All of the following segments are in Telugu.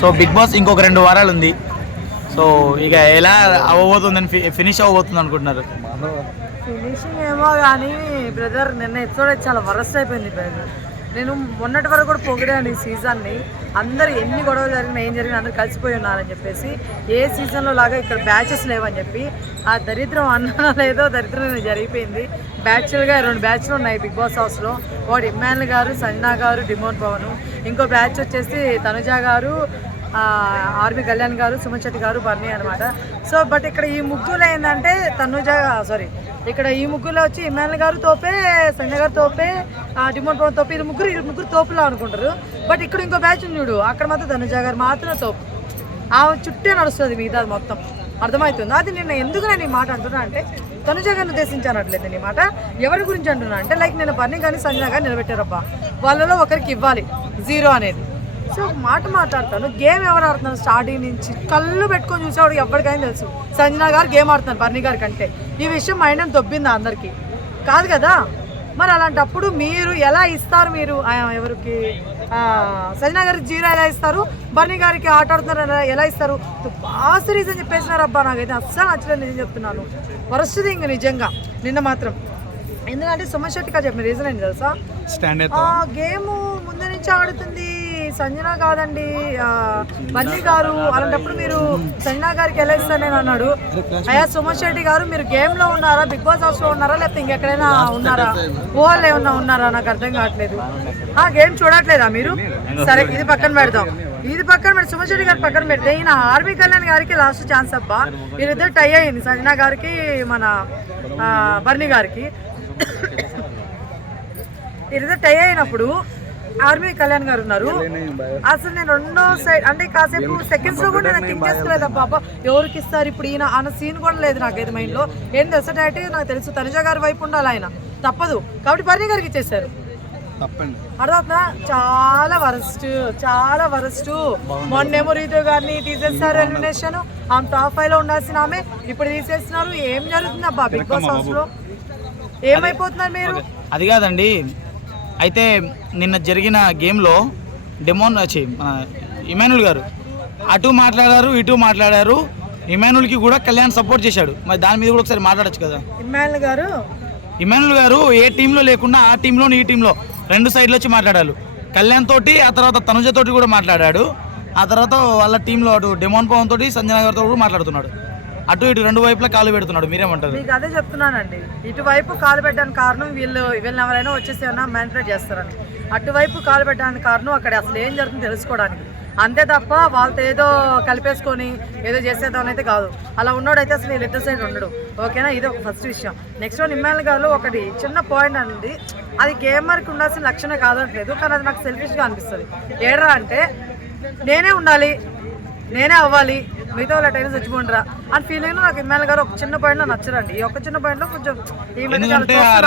సో బిగ్ బాస్ ఇంకొక 2 వారాలు ఉంది. సో ఇక ఎలా అవ్వబోతుందని ఫినిష్ అవ్వబోతుంది అనుకుంటున్నారు? ఫినిషింగ్ ఏమో కానీ బ్రదర్, నిన్న ఎపిసోడ్ చాలా వరస్ట్ అయిపోయింది బ్రదర్. నేను మొన్నటి వరకు కూడా పొగిడాను ఈ సీజన్ని. అందరు ఎన్ని గొడవలు జరిగినా ఏం జరిగినా అందరు కలిసిపోయి ఉన్నారని చెప్పేసి, ఏ సీజన్లో లాగా ఇక్కడ బ్యాచెస్ లేవని చెప్పి, ఆ దరిద్రం అన్నా లేదో దరిద్రం జరిగిపోయింది. బ్యాచ్లుగా 2 బ్యాచ్లు ఉన్నాయి బిగ్ బాస్ హౌస్లో. ఒకటి ఇమ్మాన్యుల్ గారు, సంజనా గారు, డిమోన్ పవన్. ఇంకో బ్యాచ్ వచ్చేసి తనుజ గారు, ఆర్మీ కళ్యాణ్ గారు, సుమన్ శెట్టి గారు, బర్నీ అనమాట. సో బట్ ఇక్కడ ఈ ముగ్గురు ఏంటంటే ఇక్కడ ఈ ముగ్గురులో వచ్చి ఇమ్మాన్యుల్ గారు తోపే, సంజయ్ గారు తోపే, డిమోన్ పవన్ తోపే. ఇది ముగ్గురు తోపులా అనుకుంటారు. బట్ ఇక్కడ ఇంకో బ్యాచ్ ఉంది చూడు, అక్కడ మాత్రం తనుజ గారు మాత్రమే తోపు. ఆమె చుట్టే నడుస్తుంది మిగతా మొత్తం. అర్థమవుతుంది. అది నేను ఈ మాట అంటున్నా అంటే తనుజ గారిని ఉద్దేశించానట్లేదు. ఈ మాట ఎవరి గురించి అంటున్నా అంటే లైక్ నేను బర్నీ కానీ సంజన గారు నిలబెట్టారబ్బా, వాళ్ళలో ఒకరికి ఇవ్వాలి 0 అనేది. సో మాట మాట్లాడతాను. గేమ్ ఎవరు ఆడుతున్నారు స్టార్టింగ్ నుంచి కళ్ళు పెట్టుకొని చూసేవాడు ఎవరికైనా తెలుసు. సంజన గారు గేమ్ ఆడుతున్నారు బర్నీ గారి కంటే. ఈ విషయం మైండ్ దొబ్బిందా అందరికీ? కాదు కదా. మరి అలాంటప్పుడు మీరు ఎలా ఇస్తారు? మీరు ఎవరికి సంజన గారికి 0 ఎలా ఇస్తారు? బర్నీ గారికి ఆట ఆడుతున్నారు ఎలా ఇస్తారు? బాస్ రీజన్ చెప్పేసినారు అబ్బా. నాకైతే అస్సలు నచ్చలేదు, నేను చెప్తున్నాను. వరస్ట్ది ఇంక నిజంగా నిన్న మాత్రం. ఎందుకంటే సుమన్ శెట్టి గారు చెప్పిన రీజన్ ఏంటి తెలుసా? గేమ్ ముందు నుంచి ఆడుతుంది సంజన కాదండి బన్నీ గారు. అలాంటప్పుడు మీరు సంజన గారికి ఎలా ఇస్తానని అన్నాడు. అయ్యా సుమన్ శెట్టి గారు, మీరు గేమ్లో ఉన్నారా, బిగ్ బాస్ హౌస్లో ఉన్నారా, లేకపోతే ఇంకెక్కడైనా ఉన్నారా, ఊహల్లో ఏమన్నా ఉన్నారా? నాకు అర్థం కావట్లేదు. గేమ్ చూడట్లేదా మీరు? సరే ఇది పక్కన పెడదాం. సుమన్ శెట్టి గారు పక్కన పెడితే ఈయన ఆర్మీ కళ్యాణ్ గారికి లాస్ట్ ఛాన్స్ అబ్బా. వీరిద్దరు టై అయింది, సంజన గారికి మన బర్నీ గారికి. వీరిద్దరు టై అయినప్పుడు ఆర్మీ కళ్యాణ్ గారు ఉన్నారు. అసలు నేను 2వ సైడ్ అంటే కాసేపు సెకండ్స్ లో కూడా నేను థింక్ చేసుకోలేదు బాబా ఎవరికి ఇస్తారు ఇప్పుడు ఈయన అన్న సీన్ కూడా లేదు నాకైతే మైండ్ లో. ఏం తెలుసా డైరెక్ట్ నాకు తెలుసు తనుజ గారి వైపు ఉండాలి, ఆయన తప్పదు కాబట్టి బర్నీ గారికి ఇచ్చేసారు. అర్థమవుతుందా? చాలా వరస్ట్. మొన్నేమో రీతు గారిని తీసేస్తారు ఎలిమినేషన్. ఆమె టాప్ 5 లో ఉండాల్సిన ఆమె ఇప్పుడు తీసేస్తున్నారు. ఏం జరుగుతుంది అబ్బా బిగ్ బాస్ హౌస్ లో? ఏమైపోతున్నారు మీరు? అది కాదండి. అయితే నిన్న జరిగిన గేమ్లో ఇమాన్యుల్ గారు అటు మాట్లాడారు ఇటు మాట్లాడారు. ఇమాన్యుల్కి కూడా కళ్యాణ్ సపోర్ట్ చేశాడు. మరి దాని మీద కూడా ఒకసారి మాట్లాడచ్చు కదా. ఇమాన్యుల్ గారు ఏ టీంలో లేకుండా ఆ టీంలో ఈ టీంలో 2 సైడ్లు వచ్చి మాట్లాడారు. కళ్యాణ్ తోటి, ఆ తర్వాత తనుజ తోటి కూడా మాట్లాడాడు. ఆ తర్వాత వాళ్ళ టీంలో అటు డిమోన్ పవన్ తోటి, సంజన గారితో కూడా మాట్లాడుతున్నాడు. అటు ఇటు 2 వైపులా కాలు పెడుతున్నాడు. మీరేమంటారు? మీకు అదే చెప్తున్నానండి. ఇటువైపు కాలు పెట్టడానికి కారణం వీళ్ళని ఎవరైనా వచ్చేసి ఏమన్నా మ్యానిపులేట్ చేస్తారని. అటువైపు కాలు పెట్టడానికి కారణం అక్కడ అసలు ఏం జరుగుతుందో తెలుసుకోవడానికి. అంతే తప్ప వాళ్ళతో ఏదో కలిపేసుకొని ఏదో చేసేద్దామని అయితే కాదు. అలా ఉన్నోడైతే అసలు వీళ్ళిద్దరు సైడ్ ఉండడు. ఓకేనా? ఇది ఒక ఫస్ట్ విషయం. నెక్స్ట్ ఇమ్మాన్యుల్ గారు ఒకటి చిన్న పాయింట్ అనేది, అది గేమర్కి ఉండాల్సిన లక్షణం కాదట్లేదు, కానీ అది నాకు సెల్ఫిష్గా అనిపిస్తుంది. ఏడరా అంటే నేనే ఉండాలి, నేనే అవ్వాలి, మిగతా వాళ్ళ టైం చచ్చిపోండిరా అని ఫీలింగ్ నాకు ఇమ్మాన్యుల్ గారు ఒక చిన్న పాయింట్ లో నచ్చరండి. ఈ ఒక్క చిన్న పాయింట్ లో కొంచెం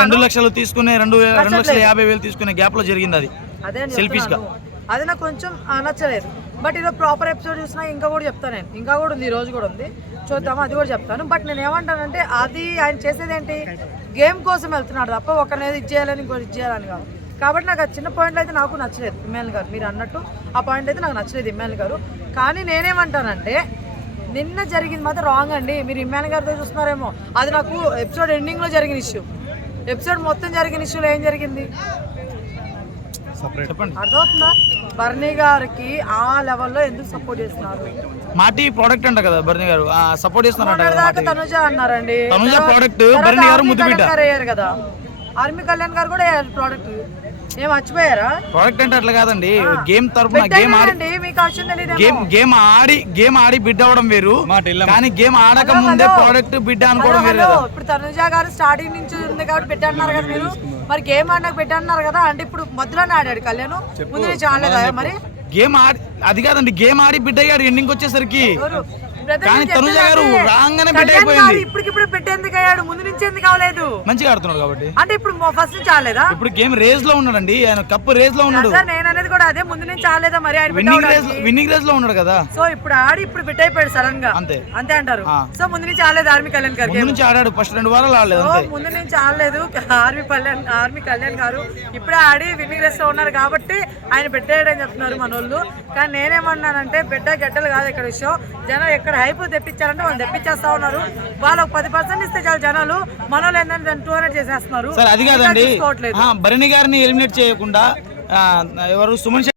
2 లక్షలు తీసుకునే 2,50,000 తీసుకునే గ్యాప్ లో జరిగింది. అది అదే అది నాకు కొంచెం నచ్చలేదు. బట్ ఇదో ప్రాపర్ ఎపిసోడ్ చూసినా ఇంకా కూడా చెప్తాను నేను. ఇంకా కూడా ఉంది, ఈ రోజు కూడా ఉంది, చూద్దాము, అది కూడా చెప్తాను. బట్ నేను ఏమంటానంటే అది ఆయన చేసేది ఏంటి, గేమ్ కోసం వెళ్తున్నాడు తప్ప ఒకనేది ఇది చేయాలని ఇంకోటి ఇది చేయాలని కాదు. కాబట్టి నాకు ఆ చిన్న పాయింట్లు అయితే నాకు నచ్చలేదు ఇమ్మాన్యుల్ గారు. మీరు అన్నట్టు ఆ పాయింట్ అయితే నాకు నచ్చలేదు ఇమ్మాన్యుల్ గారు. కానీ నేనేమంటానంటే నిన్న జరిగింది మాత్రం రాంగ్ అండి. మీరు ఇమ్మాన్యుల్ గారితో చూస్తున్నారేమో, అది నాకు ఎపిసోడ్ ఎండింగ్లో జరిగిన ఇష్యూ. ఎపిసోడ్ మొత్తం జరిగిన ఇష్యూలో ఏం జరిగింది అర్థమవుతుందా? బర్నీ గారికి ఆ లెవెల్లో ఎందుకు సపోర్ట్ చేస్తున్నారు? మాటి ప్రోడక్ట్ అంట కదా బర్నీ గారు సపోర్ట్ చేస్తున్నారు. తనుజ అన్నారండి, అయ్యారు కదా. ఆర్మీ కళ్యాణ్ గారు కూడా ప్రోడక్ట్ ఏం మర్చిపోయారా? ప్రోడక్ట్ అంటే అట్లా కాదండి. గేమ్ తరపున గేమ్ ఆడి బిడ్ అవ్వడం వేరు, కానీ గేమ్ ఆడక ముందే ప్రోడక్ట్ బిడ్ అనుకోవడం వేరు కదా. ఇప్పుడు తనుజ గారు స్టార్టింగ్ నుంచి ఉంది కాబట్టి బిడ్ అన్నారు కదా మీరు. మరి గేమ్ ఆడినాక బిడ్ అన్నారు కదా, అంటే ఇప్పుడు మధ్యలోనే ఆడాడు కళ్యాణ్, ముందు నుంచి ఆడలేదా? మరి గేమ్ ఆడి అది కాదండి, గేమ్ ఆడి బిడ్ అయ్యాడు ఎండింగ్ వచ్చేసరికి. కానీ తనుజ గారు రాగానే బెట్ కళ్యాణ్ అయిపోయింది. గారు ఇప్పటికిప్పుడు పెట్టేందుకు అయ్యాడు, ముందు నుంచి ఎందుకు అవ్వలేదు? మంచిగా ఆడుతున్నాడు కాబట్టి. అంటే ఇప్పుడు ఫస్ట్ నుంచి ఆడలేదా? ఇప్పుడు గేమ్ రేస్ లో ఉన్నాడండి, ఆయన కప్పు రేస్ లో ఉన్నాడు. సార్ నేను అనేది కూడా అదే, ముందు నుంచి ఆడలేదా మరి ఆయన విన్నింగ్ రేస్ లో ఉన్నాడు కదా. సో ఇప్పుడు ఆడి ఇప్పుడు బిట్ అయిపోయాడు సడన్ గా, అంతే అంతే అంటారు. సో ముందు నుంచి ఆడలేదు ఆర్మీ కళ్యాణ్ గారు, ముందు నుంచి ఆడాడు, ఫస్ట్ 2 వారాలు ఆడలేదు అంతే. ముందు నుంచి ఆడలేదు ఆర్మీ కళ్యాణ్ గారు, ఇప్పుడే ఆడి విన్నింగ్ రేస్ లో ఉన్నారు కాబట్టి ఆయన పెట్టేయడని చెప్తున్నారు మనోళ్ళు. కానీ నేనేమన్నానంటే బిడ్డ గడ్డలు కాదు ఇక్కడ విషయం, జనాలు ఎక్కడ హైప్ తెప్పించారంటే వాళ్ళు తెప్పించేస్తా ఉన్నారు. వాళ్ళకి 10% ఇస్తే చాలు జనాలు, మనోళ్ళు ఏంటంటే 200 చేసేస్తున్నారు. అది కాదండి, భరణి గారిని ఎలిమినేట్ చేయకుండా ఎవరు సుమన్